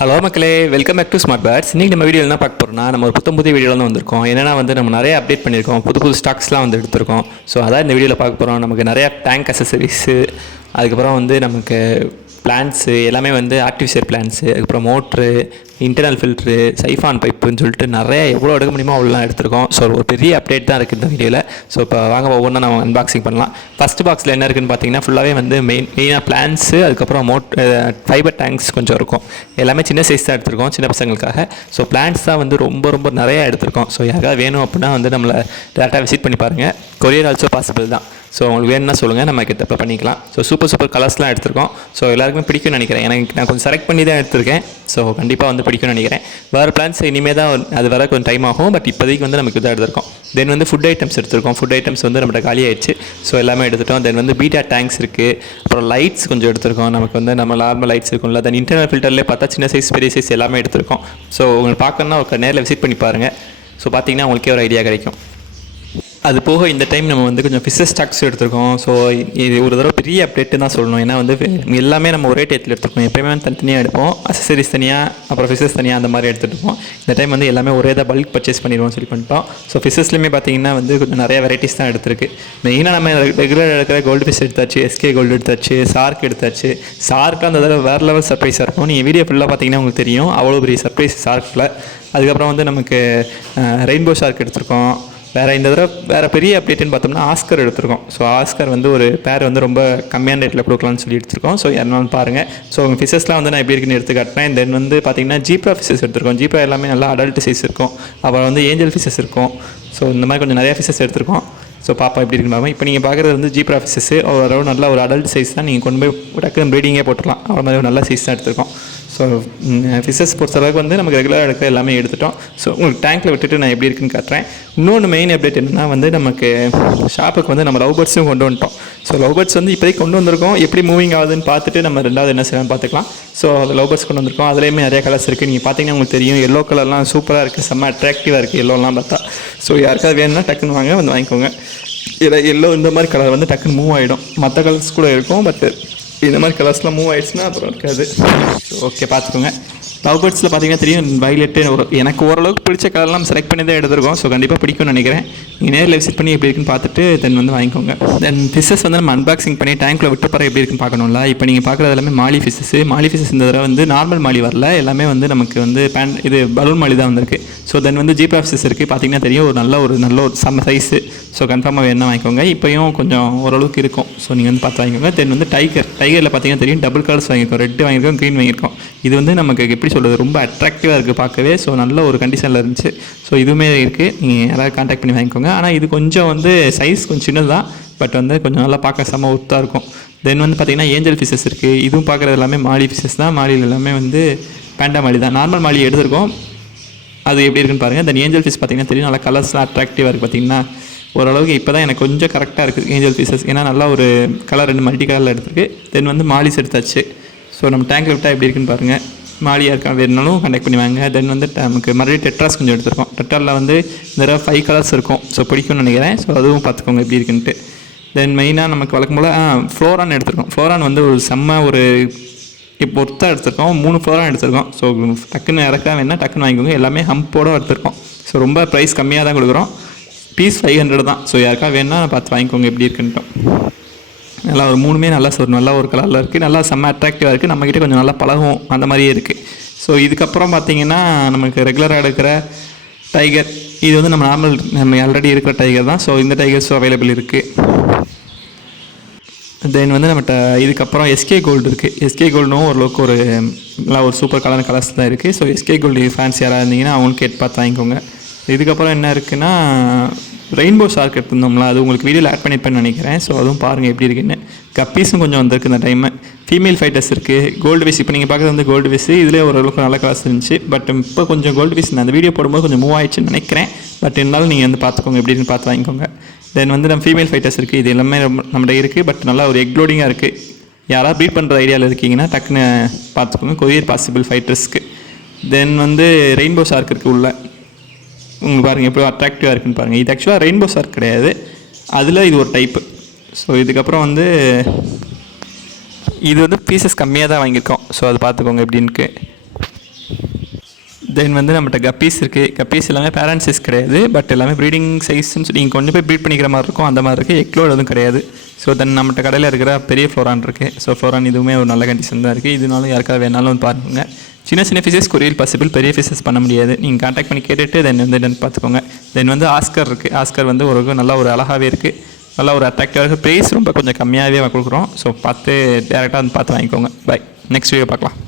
Hello மக்களே, welcome back to Smart Birds. இன்றைக்கி நம்ம வீடியோ என்ன பார்க்க போகிறோம்னா, நம்ம ஒரு புதிய வீடியோவில் தான் வந்திருக்கோம். என்னென்னா நம்ம நிறைய அப்டேட் பண்ணியிருக்கோம், புது ஸ்டாக்ஸ்லாம் எடுத்திருக்கோம். ஸோ அதான் இந்த வீடியோவில் பார்க்க போகிறோம். நமக்கு நிறையா டேங்க் அசசரிஸு, அதுக்கப்புறம் நமக்கு பிளான்ஸு எல்லாமே ஆர்டிஃபிஷியல் பிளான்ஸு, அதுக்கப்புறம் மோட்ரு, இன்டர்னல் ஃபில்ட்ரு, சைஃபான் பைப்புன்னு சொல்லிட்டு நிறைய எவ்வளோ எடுக்க முடியுமோ அவ்வளோலாம் எடுத்திருக்கோம். ஸோ ஒரு பெரிய அப்டேட் தான் இருக்குது இந்த வீடியோவில். ஸோ இப்போ வாங்க ஒவ்வொன்றா நம்ம அன்பாக்சிங் பண்ணலாம். ஃபஸ்ட் பாக்ஸில் என்ன இருக்குதுன்னு பார்த்தீங்கன்னா, ஃபுல்லாகவே மெயினாக பிளான்ஸு, அதுக்கப்புறம் ஃபைபர் டேங்க்ஸ் கொஞ்சம் இருக்கும். எல்லாமே சின்ன சைஸ் தான் எடுத்திருக்கோம், சின்ன பசங்களுக்காக. ஸோ பிளான்ஸ் தான் ரொம்ப நிறையா எடுத்திருக்கோம். ஸோ யாராவது வேணும் அப்படின்னா நம்மளை டேரெக்டாக விசிட் பண்ணி பாருங்கள். கொரியர் ஆல்சோ பாசிபிள் தான். ஸோ உங்களுக்கு வேணும்னா சொல்லுங்கள், நம்ம கிட்ட பண்ணிக்கலாம். ஸோ சூப்பர் கலர்ஸ்லாம் எடுத்திருக்கோம். ஸோ எல்லாருக்குமே பிடிக்கும்னு நினைக்கிறேன். நான் கொஞ்சம் செலக்ட் பண்ணி தான் எடுத்திருக்கேன். ஸோ கண்டிப்பாக பிடிக்கும்னு நினைக்கிறேன். வேறு பிளான்ஸ் இனிமேல் தான் அது வர கொஞ்சம் டைம் ஆகும். பட் இப்போதைக்கு நமக்கு இதாக எடுத்திருக்கோம். தென் ஃபுட் ஐட்டம்ஸ் எடுத்திருக்கோம். ஃபுட் ஐட்டம்ஸ் நம்மகிட்ட காலி ஆயிடுச்சு. ஸோ எல்லாமே எடுத்துட்டோம். தென் பீட்டா டேங்க்ஸ் இருக்குது. அப்புறம் லைட்ஸ் கொஞ்சம் எடுத்திருக்கோம். நமக்கு நம்ம நார்மல் லைட்ஸ் இருக்கும்ல, தென் இன்டர்னல் ஃபில்டர்லேயே பார்த்தா சின்ன சைஸ் பெரிய சைஸ் எல்லாமே எடுத்திருக்கோம். ஸோ உங்களுக்கு பார்க்கணுன்னா ஒரு நேரில் விசிட் பண்ணி பாருங்கள். ஸோ பார்த்தீங்கன்னா உங்களுக்கே ஒரு ஐடியா கிடைக்கும். அது போக இந்த டைம் நம்ம கொஞ்சம் ஃபிஷஸ் ஸ்டாக்ஸ் எடுத்திருக்கோம். ஸோ இது ஒரு தடவை பெரிய அப்டேட்டு தான் சொல்லணும். ஏன்னா எல்லாமே நம்ம ஒரே டேட்டில் எடுத்துருக்கோம். எப்போயுமே தனியாக எடுப்போம். அசசரிஸ் தனியாக, அப்புறம் ஃபிஷஸ் தனியாக, அந்த மாதிரி எடுத்துகிட்டு இருப்போம். இந்த டைம் எல்லாமே ஒரே தான் பல்க் பர்ச்சேஸ் பண்ணிடுவோம் சொல்லி பண்ணிட்டோம். ஸோ ஃபிஷஸ்லேயுமே பார்த்தீங்கன்னா கொஞ்சம் நிறைய வெரைட்டிஸ் தான் எடுத்திருக்கு. மெயினாக நம்ம ரெகுலர் எடுக்கிற கோல்டு ஃபிஷ் எடுத்தாச்சு, எஸ்கே கோல்டு எடுத்தாச்சு, சார்க் எடுத்தாச்சு. சார்க்கு அந்த தடவை வேறு லெவல் சர்ப்ரைஸாக இருக்கும். நீங்கள் வீடியோ ஃபுல்லாக பார்த்தீங்கன்னா உங்களுக்கு தெரியும், அவ்வளோ பெரிய சர்ப்ரைஸ் சார்க்கில். அதுக்கப்புறம் நமக்கு ரெயின்போ ஷார்க் எடுத்திருக்கோம். வேறு பெரிய அப்டேட்டுன்னு பார்த்தோம்னா ஆஸ்கர் எடுத்திருக்கோம். ஸோ ஆஸ்கர் ஒரு பேர் ரொம்ப கம்மியான ரேட்டில் கொடுக்கலான்னு சொல்லி எடுத்திருக்கோம். ஸோ யாருனாலும் பாருங்கள். ஸோ உங்கள் ஃபிஷஸ்லாம் நான் எப்படி இருக்குன்னு எடுத்து காட்டுறேன். தென் பார்த்தீங்கன்னா ஜீப்ரா ஃபிஷஸ் எடுத்திருக்கோம். ஜீப்ரா எல்லாமே நல்லா அடல்ட் சைஸ் இருக்கும். அப்புறம் ஏஞ்சல் ஃபிஷஸ் இருக்கும். ஸோ இந்த மாதிரி கொஞ்சம் நிறையா ஃபிஷஸ் எடுத்திருக்கோம். ஸோ பாப்பா எப்படி இருக்குன்னு பாருங்கள். இப்போ நீங்கள் பார்க்குறது ஜீப்ரா ஃபிஷஸ் ஓரளவு நல்ல ஒரு அடல்ட் சைஸ் தான். நீங்கள் கொண்டு போய் டக்குன்னு ப்ரீடிங்கே போட்டுடலாம். அவ்வளோ மாதிரி ஒரு நல்ல சைஸ் தான் எடுத்திருக்கோம். ஸோ ஃபிஷஸ் பொறுத்தளவுக்கு நமக்கு ரெகுலராக எடுக்கிற எல்லாமே எடுத்துட்டோம். ஸோ உங்களுக்கு டேங்க்கில் விட்டுட்டு நான் எப்படி இருக்குன்னு காட்டுறேன். இன்னொன்று மெயின் அப்டேட் என்னென்னா நமக்கு ஷாப்புக்கு நம்ம லவ் பேர்ட்ஸும் கொண்டு வந்துட்டோம். ஸோ லவ் பேர்ட்ஸ் இப்போதைக்கு கொண்டு வந்திருக்கோம். எப்படி மூவிங் ஆகுதுன்னு பார்த்துட்டு நம்ம ரெண்டாவது என்ன செய்யலாம்னு பார்த்துக்கலாம். ஸோ அது லவ் பேர்ட்ஸ் கொண்டு வந்திருக்கோம். அதுலேயுமே நிறைய கலர்ஸ் இருக்குது. நீங்கள் பார்த்தீங்கன்னா உங்களுக்கு தெரியும், எல்லோ கலர்லாம் சூப்பராக இருக்குது, செம்ம அட்ராக்டிவாக இருக்குது எல்லோலாம் பார்த்தா. ஸோ யாருக்காவது வேணும்னா டக்குன்னு வாங்க, வாங்கிக்கோங்க. எல்லோ இந்த மாதிரி கலர் டக்குன்னு மூவ் ஆகிடும். மற்ற கலர்ஸ் கூட இருக்கும், பட் இந்த மாதிரி கலர்ஸ்லாம் மூவ் ஆகிடுச்சுன்னா அப்புறம் இருக்காது. ஓகே, பார்த்துக்கோங்க. லவ் பேர்ட்ஸில் பார்த்தீங்கன்னா தெரியும், வயலட்டு எனக்கு ஓரளவுக்கு பிடிச்ச கலர்லாம் செலக்ட் பண்ணி தான் எடுத்துருக்கோம். ஸோ கண்டிப்பாக பிடிக்கும்னு நினைக்கிறேன். நீங்கள் நேரில் விசிட் பண்ணி எப்படி இருக்குன்னு பார்த்துட்டு தென் வாங்கிக்கோங்க. தென் ஃபிஷஸ் நம்ம அன்பாக்சிங் பண்ணி டேங்க்கில் விட்டு போகிற எப்படி இருக்குன்னு பார்க்கணும்ல. இப்போ நீங்கள் பார்க்குறது எல்லாமே மாலி ஃபிஷஸ். மாலி ஃபிஷஸ் இந்த தடவை நார்மல் மாலி வரல, எல்லாமே நமக்கு இது பலூன் மாலி தான் வந்திருக்கு. ஸோ தென் ஜீப்ரா ஃபிஷஸ் இருக்குது. பார்த்தீங்கன்னா தெரியும், ஒரு நல்ல ஒரு செம்ம சைஸு. ஸோ கன்ஃபார்மாக வேணா வாங்கிக்கோங்க. இப்போயும் கொஞ்சம் ஓரளவுக்கு இருக்கும். ஸோ நீங்கள் பார்த்து வாங்கிக்கோங்க. தென் டைகரில் பார்த்தீங்கன்னா தெரியும், டபுள் கலர்ஸ் வாங்கியிருக்கோம். ரெட் வாங்கியிருக்கோம், க்ரீன் வாங்கியிருக்கோம். இது நமக்கு எப்படி சொல்கிறது, ரொம்ப அட்ராக்டிவாக இருக்குது பார்க்கவே. ஸோ நல்ல ஒரு கண்டிஷனில் இருந்துச்சு. ஸோ இதுவுமே இருக்குது. நீங்கள் யாராவது கான்டாக்ட் பண்ணி வாங்கிக்கோங்க. ஆனால் இது கொஞ்சம் சைஸ் கொஞ்சம் சின்னது தான், பட் கொஞ்சம் நல்லா பார்க்க செம்ம ஒத்தாக இருக்கும். தென் பார்த்தீங்கன்னா ஏஞ்சல் ஃபிஷஸ் இருக்குது. இதுவும் பார்க்குறது எல்லாமே மாலி ஃபிஷஸ் தான். மாலியில் எல்லாமே பேண்டா மாலி தான். நார்மல் மாலி எடுத்திருக்கோம். அது எப்படி இருக்குன்னு பாருங்கள். தென் ஏஞ்சல் ஃபிஷ் பார்த்தீங்கன்னா தெரியும், நல்லா கலர்ஸ்லாம் அட்ராக்டிவாக இருக்குது. பார்த்தீங்கன்னா ஓரளவுக்கு இப்போ தான் எனக்கு கொஞ்சம் கரெக்டாக இருக்குது ஏஞ்சல் ஃபிஷஸ். ஏன்னா நல்லா ஒரு கலர், 2 மல்டி கலரில் எடுத்துருக்கு. தென் மாலிஸ் எடுத்தாச்சு. ஸோ நம்ம டேங்கில் விட்டால் எப்படி இருக்குன்னு பாருங்கள். மாலியாக இருக்கா வேணுனாலும் கான்டாக்ட் பண்ணி வாங்க. தென் நமக்கு மறுபடியும் டெட்ராஸ் கொஞ்சம் எடுத்துருக்கோம். டெட்ராவில் இந்த 5 கலர்ஸ் இருக்கும். ஸோ பிடிக்கும்னு நினைக்கிறேன். ஸோ அதுவும் பார்த்துக்கோங்க எப்படி இருக்குன்ட்டு. தென் மெயினாக நமக்கு வழக்கம் போல் ஃப்ளோரான் எடுத்துருக்கோம். ஃப்ளோரான் ஒரு செம்ம ஒரு இப்போ ஒருத்தாக எடுத்துருக்கோம். 3 ஃப்ளோரான் எடுத்துருக்கோம். ஸோ டக்குன்னு இறக்க வேணால் டக்குன்னு வாங்கிக்கோங்க. எல்லாமே ஹம்போடு எடுத்துருக்கோம். ஸோ ரொம்ப ப்ரைஸ் கம்மியாக தான் கொடுக்குறோம். பீஸ் 500 தான். ஸோ யாருக்கா வேணுன்னா பார்த்து வாங்கிக்கோங்க எப்படி இருக்குன்ட்டோம். நல்லா ஒரு 3மே நல்லா ஒரு கலரில் இருக்குது. நல்லா செம்ம அட்ராக்டிவாக இருக்குது. நம்மக்கிட்ட கொஞ்சம் நல்லா பழகும், அந்த மாதிரியே இருக்குது. ஸோ இதுக்கப்புறம் பார்த்தீங்கன்னா நமக்கு ரெகுலராக எடுக்கிற டைகர். இது நம்ம ஆல்ரெடி இருக்கிற டைகர் தான். ஸோ இந்த டைகர்ஸும் அவைலபிள் இருக்குது. தென் நம்மகிட்ட இதுக்கப்புறம் எஸ்கே கோல்டு இருக்குது. எஸ்கே கோல்டும் ஓரளவுக்கு நல்லா ஒரு சூப்பர் கலர்ஸ் தான் இருக்குது. ஸோ எஸ்கே கோல்டு ஃபேன்ஸ் யாராக இருந்தீங்கன்னா அவங்களுக்கு கேட்டு பார்த்து வாங்கிக்கோங்க. இதுக்கப்புறம் என்ன இருக்குன்னா ரெயின்போ ஷார்க் எடுத்திருந்தோம்ல, அது உங்களுக்கு வீடியோவில் ஆட் பண்ணியிருப்பேன்னு நினைக்கிறேன். ஸோ அதுவும் பாருங்கள் எப்படி இருக்குன்னு. கப்பீஸும் கொஞ்சம் வந்திருக்கு இந்த டைமு. ஃபீமேல் ஃபைட்டர்ஸ் இருக்குது. கோல்டு ஃபிஷ் இப்போ நீங்கள் பார்க்குறது கோல்டு ஃபிஷ். இதிலே ஓரளவுக்கு நல்ல கலர்ஸ் இருந்துச்சு. பட் இப்போ கொஞ்சம் கோல்டு ஃபிஷ் அந்த வீடியோ போடும்போது கொஞ்சம் மூவ் ஆயிடுச்சுன்னு நினைக்கிறேன். பட் இருந்தாலும் நீங்கள் பார்த்துக்கோங்க எப்படி இருக்குன்னு பார்த்து வாங்கிக்கோங்க. தென் நம்ம ஃபீமேல் ஃபைட்டர்ஸ் இருக்குது. இது எல்லாமே நம்மகிட்ட இருக்குது. பட் நல்லா ஒரு எக்லோடிங்காக இருக்குது. யாராவது ப்ரீட் பண்ணுற ஐடியாவில் இருக்கீங்கன்னா டக்குன்னு பார்த்துக்கோங்க. கொரியர் பாசிபிள் ஃபைட்டர்ஸ்க்கு. தென் ரெயின்போ ஷார்க் இருக்குது உள்ள. உங்களுக்கு பாருங்கள் எப்படி அட்ராக்டிவாக இருக்குன்னு பாருங்கள். இது ஆக்சுவலாக ரெயின்போ ஷார்க் கிடையாது, அதில் இது ஒரு டைப்பு. ஸோ இதுக்கப்புறம் இது பீசஸ் கம்மியாக தான் வாங்கியிருக்கோம். ஸோ அது பார்த்துக்கோங்க எப்படின்ட்டு. தென் வந்து நம்மகிட்ட கப்பீஸ் இருக்குது. கப்பீஸ் எல்லாமே பேரண்ட் சைஸ் கிடையாது, பட் எல்லாமே ப்ரீடிங் சைஸ்ன்னு சொல்லி நீங்கள் கொண்டு போய் ப்ரீட் பண்ணிக்கிற மாதிரி இருக்கும், அந்த மாதிரி இருக்குது. எக்லோடு எதுவும் கிடையாது. ஸோ தென் நம்மகிட்ட கடையில் இருக்கிற பெரிய ஃப்ளோரான் இருக்குது. ஸோ ஃப்ளோரான் இதுவுமே ஒரு நல்ல கண்டிஷன் தான் இருக்குது. இதனாலும் யாருக்காவது வேணாலும் வந்து பாருங்கள். சின்ன சின்ன ஃபிஷஸ் கொரியல் பாசிபிள், பெரிய ஃபிஷஸ் பண்ண முடியாது. நீங்கள் கான்டாக்ட் பண்ணி கேட்டுட்டு தென் வந்து என்னென்னு பார்த்துக்கோங்க. தென் வந்து ஆஸ்கர் இருக்குது. ஆஸ்கர் வந்து ஒரு நல்ல ஒரு அழகாகவே இருக்குது, நல்லா ஒரு அட்ராக்டிவாக இருக்குது. ப்ரைஸ் ரொம்ப கொஞ்சம் கம்மியாகவே கொடுக்குறோம். ஸோ பார்த்து டேரெக்டாக வந்து பார்த்து வாங்கிக்கோங்க. பை, நெக்ஸ்ட் வீடியோ பார்க்கலாம்.